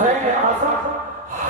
حسین اعظم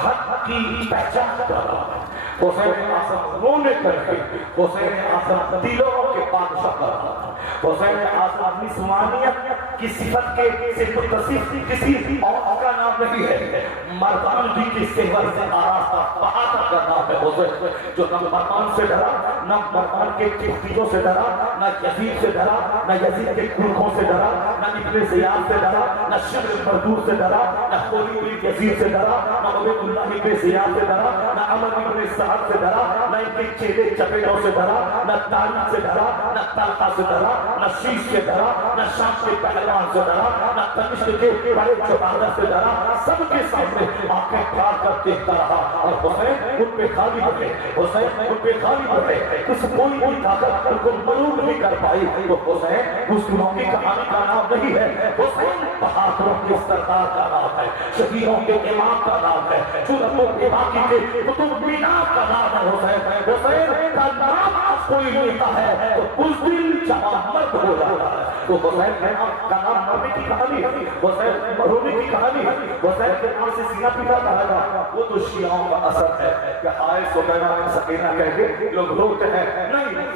حق کی پہچان کر رہا ہے، حسین اعظم رونے کر کے حسین اعظم دلوں کے بادشاہ کر رہا ہے، حسین اعظم نسوانیت کی صفت کے سے متصف کسی اور کا نام نہیں ہے، مردانگی کی صفت سے آراستہ بہادر کا نام ہے حسین، جو نہ مردان سے ڈرا، نہ مردان کے چیزوں سے ڈرا، نہ یزید سے ڈرا، نہ یزید کے گروہوں سے ڈرا، نہ ابن زیاد سے ڈرا، نہ شبر مردود سے ڈرا، نہ خولی بن یزید سے ڈرا، نہ عبید اللہ ابن زیاد سے ڈرا، نہ عمر ابن سعد سے ڈرا، نہ ان کے چیلے چپیٹوں سے ڈرا، نہ طارق سے ڈرا، نہ طلحہ سے ڈرا، نہ شیش سے ڈرا، نہ شام کے پہلوان سے ڈرا، نہ تمشق کے بڑے چوبادہ سے ڈرا، سب کے سامنے آنکھیں پھاڑ کر دیکھتا رہا، اور حسین ان پہ غالب رہے، حسین ان پہ غالب رہے، کچھ کوئی بھی طاقت ان کو مغلوب نہیں کر پائی۔ وہ حسین مسلموں کی کہانی کا نام نہیں ہے، حسین بہادروں کے سردار کا نام ہے، شہیدوں کے امام کا نام ہے، جرأتوں کے باقی کے قطب مینار کا نام ہے حسین۔ حسین کا نام آج کوئی لیتا ہے تو اس دن جہاں مرد ہو جاتا ہے۔ تو حسین کا نام مرنے کی کہانی ہے، حسین رونے کی کہانی ہے، حسین کے نام سے سینہ پیٹا کہا گا، وہ تو شیعوں کا اثر ہے کہ آئے سکینہ میں سکینہ کہہ کے لوگ روتے ہیں، نہیں،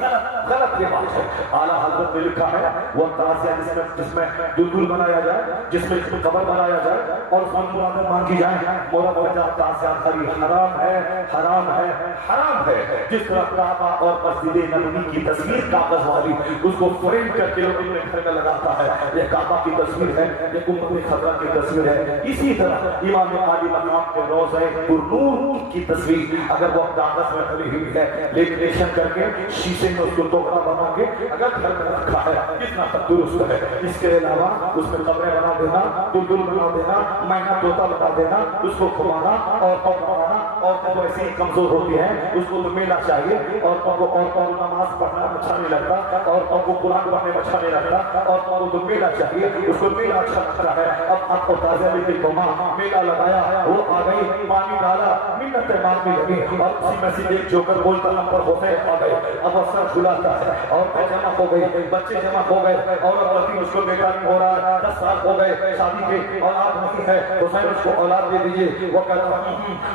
غلط یہ بات ہے۔ اعلیٰ حضرت نے لکھا ہے وہ تعزیہ جس میں دلدل بنایا جائے، جس میں قبر بنایا جائے اور اس میں مرادیں مانگی جائیں، مولا موجہ تعزیہ خری حرام ہے، حرام ہے، حرام ہے۔ جس طرح کعبہ اور مسجد نبوی کی تصویر کاغذ والی اس کو فریم کر کے لوگ اپنے گھر میں لگاتا ہے، یہ کعبہ کی تصویر ہے، یہ امت خضرا کی تصویر ہے۔ اسی طرح امام عالی مقام کے روضہ پرنور کی تصویر اگر وہ کاغذ میں ڈلی ہوئی ہے، لیمینیشن کر کے شیشے میں اس کو ٹوکرا بنا کے اگر گھر میں رکھا ہے، کتنا تک درست ہے۔ اس کے علاوہ اس میں قبریں بنا دینا، دلدل بنا دینا، مینا طوطا بنا دینا، اس کو کھوانا اور پکانا، عورتیں تو ایسے ہی کمزور ہوتی ہیں، اس کو تو میلا چاہیے، عورتوں کو نماز پڑھنا اچھا نہیں لگتا، عورتوں کو قرآن پڑھنے میں اچھا نہیں لگتا، عورتوں کو تو میلا چاہیے، اس کو میلا اچھا لگتا ہے۔ اب آپ کو تازہ بھی دیکھو ماں میلا لگایا، وہ آ گئی، پانی ڈالا، منتیں مانگنے لگی، اور اسی میں سے ایک جوکر بولتا نمبر حسین آ گئے، اب وہ سر کھلاتا ہے، عورتیں جمع ہو گئی، بچے جمع ہو گئے، عورت بلکہ اس کو بیٹا نہیں ہو رہا ہے، 10 سال ہو گئے شادی کے، اولاد نہیں ہے، حسین اس کو اولاد دے دیجئے، وہ کہتا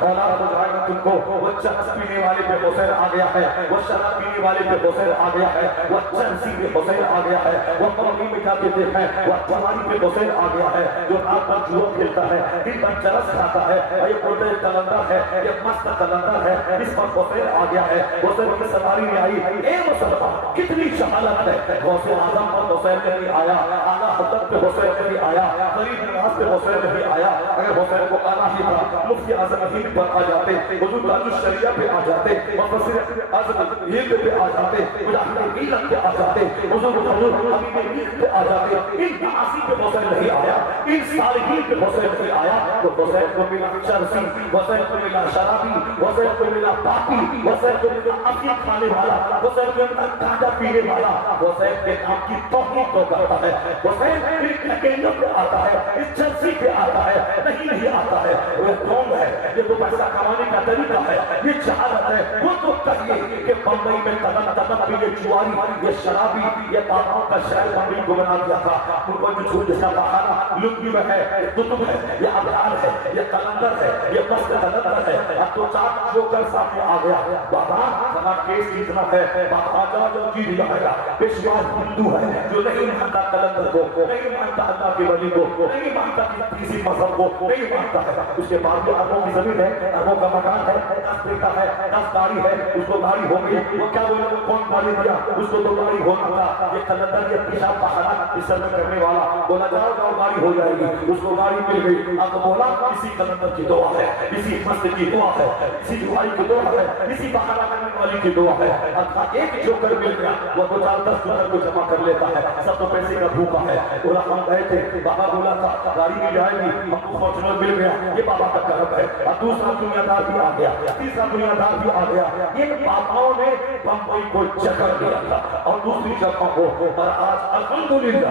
اولاد ہو جائے گا تم کو، وہ چرس پینے والے پہ حسین آ گیا ہے، وہ شراب پینے والے پہ حسین آ گیا ہے، وہ چرسی پہ حسین آ گیا ہے، وہ پرمی میں جا کے دیکھیں، وہ جوانی پہ حسین آ گیا ہے، جو رات پر جوا کھیلتا ہے، دن پر چرس کھاتا ہے، یہ بولتے کلندر ہے، یہ مست کلندر ہے، اس پر حسین آ گیا ہے۔ حسین کی سواری میں آئی، اے مسلمان کتنی جہالت ہے، غوث اعظم پر حسین نہیں آیا، اعلیٰ حضرت پہ حسین نہیں آیا، غریب نواز پہ حسین نہیں آیا۔ اگر حسین کو آنا ہی تھا مفتی اعظم ہند پر آ جاتے، حضور تاج الشریعہ پہ آ جاتے، مفسر اعظم ہند پہ آ جاتے، مجاہد ملت پہ آ جاتے، حضور حبیب ملت پہ آ جاتے، ان معاصی پہ حسین نہیں آیا، ان صالحین پہ حسین نہیں آیا۔ تو حسین کو ملا چرسی، حسین کو ملا شرابی، حسین کو ملا پاپی، حسین کو ملا افیون کھانے والا، حسین کو ملا گانجا پینے والا، حسین کے نام کی توہین تو کرتا ہے، حسین ان کہکیوں پہ آتا ہے، اس چرسی پہ آتا ہے، نہیں آتا ہے۔ وہ کون ہے؟ یہ تو پیسہ کمانے کا طریقہ ہے، یہ جہالت ہے۔ وہ تو کہیے کہ بمبئی میں تدم بھی یہ جواری، یہ شرابی، یہ پاپاؤں کا شہر بمبئی کو بنا دیا تھا، ان کو جو جھوٹ جیسا بہانا لنگی میں ہے، یہ قطب ہے، یہ ابرار ہے، یہ کلندر ہے، یہ مست کلندر ہے۔ اب تو چار جو کل سامنے آ گیا، بابا ہمارا کیس جتنا ہے، بابا جو جیت جائے گا، پیشوا ہندو ہے جو نہیں مانتا کلندر کو، نہیں مانتا اللہ کے ولی کو، نہیں مانتا کسی مذہب کو، نہیں مانتا ہے۔ اس کے بعد جو اربوں کی زمین ہے، اربوں کا مکان ہے، 10 بیٹا ہے، 10 گاڑی ہے، اس کو گاڑی ہو گئی، وہ کیا بولے کون گاڑی دیا، اس کو تو گاڑی ہونا تھا۔ یہ کلندر یہ پیشاب بہانا اس سر میں کرنے والا بولا جاؤ جاؤ گاڑی ہو جائے گی، اس کو گاڑی مل گئی۔ اب بولا اسی کلندر کی دعا ہے، اسی مست کی دعا ہے، اسی جواری کی دعا ہے، اسی بہانا کرنے والی کی دعا ہے۔ اب ایک جوکر مل گیا، وہ 2-4-10 جوکر کو جمع کر لیتا ہے، سب تو پیسے کا بھوکا ہے۔ بولا ہم گئے تھے، بابا بولا تھا گاڑی بھی جائے گی، ہم کو فارچونر مل گیا، یہ بابا کا کرم ہے۔ اب دوسرا دنیا دار بھی آ گیا، تیسرا دنیا دار بھی آ گیا، یہ بابا علماؤں نے بمبئی کو جکڑ دیا تھا اور دوسری جگہوں کو، اور آج الحمدللہ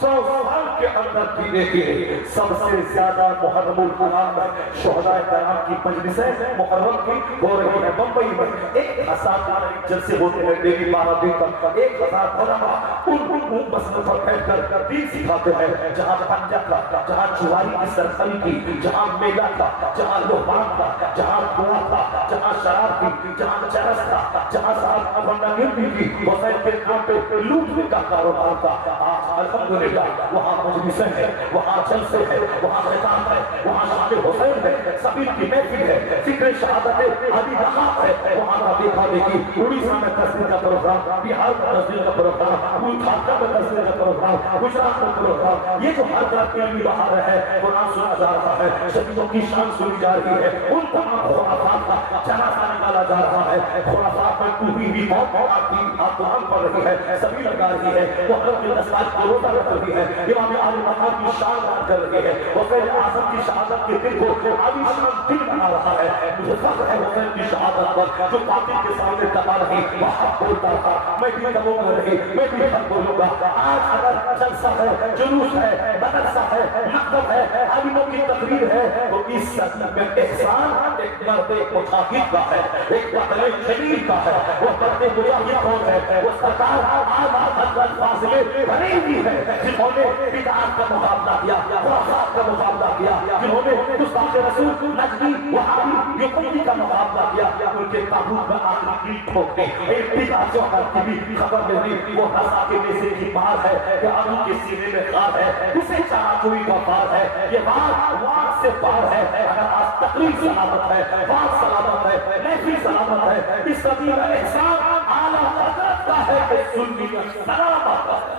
100 سال کے اندر بھی دیکھیے سب سے زیادہ محرم الحرام میں شہداء کرام کی مجلسیں محرم کی ہو رہی ہے بمبئی میں۔ 1000 جلسے ہوتے ہیں ڈیلی 12 دن تک، 1000 علماء ان مسئلوں پر بیٹھ کر دین سکھاتے ہیں، جہاں پنجہ کا، جہاں جواری کی سرخری کی، جہاں میلہ کا، جہاں لوہان کا، جہاں دعا تھا، جہاں شراب کی، جہاں چرس تھا، جہاں صاحب ابنگی کی حسین کے نام پہ لوٹنے کا کاروبار تھا، آج الحمدللہ وہاں مجلسیں ہیں، وہاں جلسے ہیں، وہاں خطاب ہے، وہاں شان حسین ہے، سبیل کی محفل ہے، ذکر شہادت علی مقام ہے، وہاں کا دیکھا دیکھی، اڑیسہ میں تصویر کا پروگرام، بہار میں تصویر کا پروگرام، ڈھاکہ میں تصویر کا پروگرام، گجرات میں پروگرام، یہ جو ہر طرف کی علمی بہار ہے، قرآن سنا جا رہا ہے، شہیدوں کی شان سنی جا رہی ہے، ان تمام خرافات کا جنازہ نکالا جا رہا ہے، خرافات میں کوئی بھی موت کی قرآن پڑھ رہی ہے، سبھی لگا رہی ہے، وہ حرم کے دستاج کو روزہ رکھ رہی ہے، امام علی مقام کی شان بیان کر رہی ہے، حسین اعظم کی شہادت کے دن کو علی شان دن بنا رہا ہے، مجھے فخر ہے حسین کی شہادت پر، جو باطل کے سامنے دبا رہی وہ حق بولتا تھا، میں بھی دبوں گا رہی، میں بھی حق بولوں گا۔ آج اگر جلسہ ہے، جلوس ہے، مدرسہ ہے، مکتب ہے، عالموں کی تقریر ہے، تو اس صدی میں احسان ایک مرد مجاہد کا ہے، ایک قتل جلیل کا ہے، وہ مرد مجاہد کون ہے؟ وہ سرکار آزاد حضرت فاضل بریلوی ہے، جنہوں نے بدعات کا مقابلہ کیا، خرافات کا مقابلہ کیا، جنہوں نے گستاخ رسول نجدی وہابی یقینی کا مقابلہ کیا، ان کے تابوت میں آخری پیٹ ٹھوکتے ایک بدعت جو ہر کی بھی خبر نہیں، وہ رضا کے نیزے کی مار ہے کہ آدم کے سینے میں خار ہے، اسے چاہا کوئی کا پار ہے، یہ بات وہاں سے پار ہے، اگر آج تقریر سلامت ہے، بات سلامت ہے، محفل سلامت ہے، اس صدی میں احسان اعلیٰ حضرت کا ہے کہ سنی سلامت ہے۔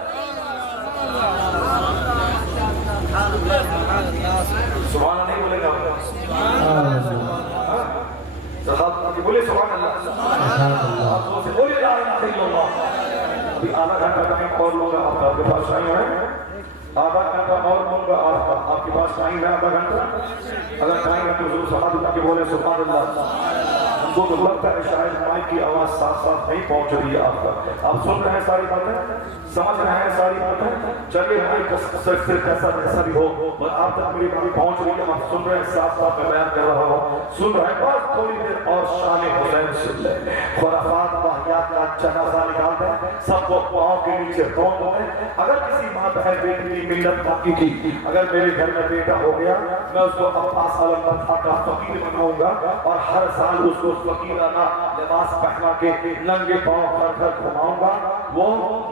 سبحان نہیں بولے گا صحابہ بولے سبحان اللہ، آپ سے بولے لا الہ الا اللہ۔ ابھی آدھا گھنٹہ ٹائم اور لوں گا، آپ کے پاس ٹائم ہے آدھا گھنٹہ اور لوں گا، آپ کے پاس ٹائم ہے آدھا گھنٹہ؟ اگر ٹائم ہے تو ضرور صحابہ کے بولے سبحان اللہ۔ ہم کو تو لگتا ہے شاید مائک کی آواز ساتھ ساتھ نہیں پہنچ رہی ہے آپ کا، آپ سن رہے ہیں ساری باتیں، سمجھ رہے ہیں ساری باتیں، چلیے مائک صرف ایسا بھی ہو آپ تک میری بات پہنچ رہی ہے، آپ سن رہے ہیں، ساتھ ساتھ میں بیان کر رہا ہوں، سن رہے ہیں، بس تھوڑی دیر اور شان حسین سن لیں، خرافات واقعات کا جنازہ نکال دیں، سب کو پاؤں کے نیچے ٹھونک دیں۔ اگر کسی ماں بہن بیٹی کی ملت باقی تھی، اگر میرے گھر میں بیٹا ہو گیا، میں اس کو عباس علم کا فقیر بناؤں گا اور ہر سال اس کو فقیرانہ لباس پہنا کے ننگے پاؤں گھر گھر گھماؤں گا، وہ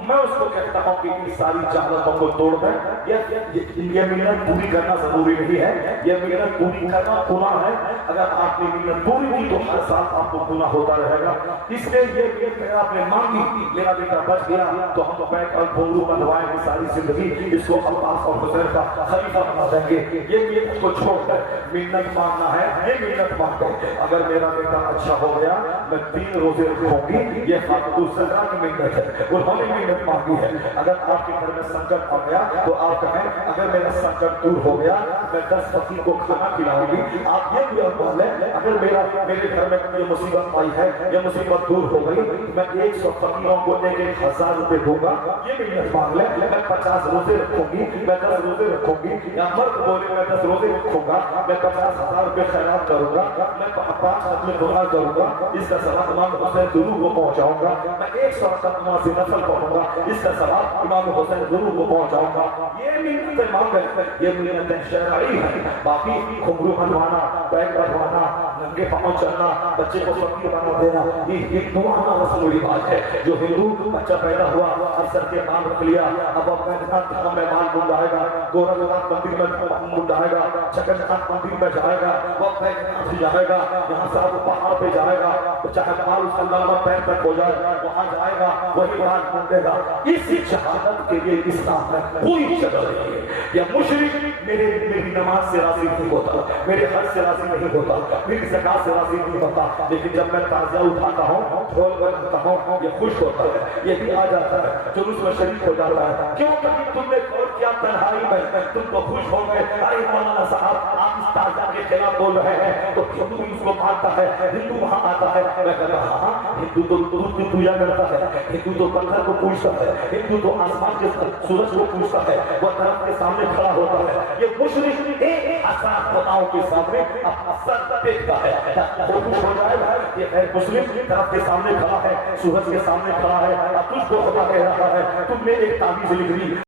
میں اس کو کہتا ہوں کہ ان ساری جہالتوں کو توڑ دیں، یہ ملت پوری کرنا ضروری نہیں ہے، یہ ملت پوری کرنا گناہ ہے، اگر آپ نے ملت پوری کی تو ہر سال آپ کو گناہ ہوتا رہے گا، اس لیے یہ ملت آپ نے مانگی، میرا بیٹا بچ گیا تو ہم بیٹھ اور گھنگرو بندھوائیں گے ساری زندگی، اس کو عباس اور حسین کا خلیفہ بنا دیں گے، یہ ملت کو چھوڑ کر منت مانگنا ہے، یہ منت مانگو، اگر میرا بیٹا اچھا ہو گیا میں 3 روزے رکھوں گی، یہ خاتون الزہرا کی منت ہے، انہوں نے منت مانگی ہے، اگر آپ کے گھر میں سنکٹ آ گیا تو آپ کہیں اگر میرا سنکٹ دور ہو گیا میں 10 فقیر کو کھانا کھلاؤں گی، آپ یہ بھی اقبال ہے اگر میرے گھر میں یہ مصیبت آئی ہے، یہ مصیبت دور ہو گئی، میں 100 فقیروں کو 1000 روپے دوں گا، یہ منت مانگ لیں، میں 50 روزے رکھوں گی، میں 10 روزے رکھوں گی، یا مرد بولے میں 10 روزے رکھوں گا، میں 50,000 روپے خیرات کروں گا، میں 5 ختم قرآن کروں گا، اس کا ثواب امام حسین ضرور کو پہنچاؤں گا، میں 100 رکعت نماز نفل پڑھوں گا، اس کا ثواب امام حسین ضرور کو پہنچاؤں گا، یہ منتیں مانگ ہے، یہ منتیں شرعی ہیں، باقی گھنگرو بنوانا، بیگ بنوانا، ننگے پاؤں چلنا، بچے کو فقیر بنا دینا، یہ دعانا رسم و رواج ہے، جو ہندو بچہ پیدا ہوا اور سر کے نام رکھ لیا، اب اپنے دھام میں مال منڈائے گا، گورکھناتھ مندر میں منڈائے گا، جگناتھ مندر میں جائے گا، وہ بیجناتھ جائے گا، یہاں سے آپ پہاڑ پہ جائے گا، چاہے مال اس اللہ میں پیر تک ہو جائے، وہاں جائے گا وہی مال منڈے گا، اسی شہادت کے لیے اسلام میں کوئی جگہ نہیں ہے، یا مشرک میری نماز سے راضی نہیں ہوتا، میرے حج سے راضی نہیں ہوتا، میری زکات سے راضی نہیں ہوتا، لیکن جب میں تازیہ اٹھاتا ہوں، ڈھول بجاتا ہوں، یہ خوش ہوتا ہے، یہ بھی آ جاتا ہے، جلوس میں شریک ہو جاتا ہے، کیوں کبھی تم نے غور کیا تنہائی میں تم کو خوش ہو گئے، ارے مولانا صاحب آپ اس تازہ کے خلاف بول رہے ہیں، تو ہندو اس کو مانتا ہے، ہندو وہاں آتا ہے۔ میں کہتا ہاں ہندو تو دودھ کی پوجا کرتا ہے، ہندو تو پتھر کو پوجتا ہے، ہندو تو آسمان کے سورج کو پوجتا ہے، وہ درخت کے سامنے کھڑا ہوتا ہے۔ یہ مشرک ایک آسان خداؤں کے سامنے اپنا سر دیکھتا ہے، وہ خوش ہو جائے بھائی یہ غیر مسلم درخت کے سامنے کھڑا ہے، سورج کے سامنے کھڑا ہے، اب تجھ کو خدا کہہ رہا ہے تم نے ایک تعویذ لکھ لی۔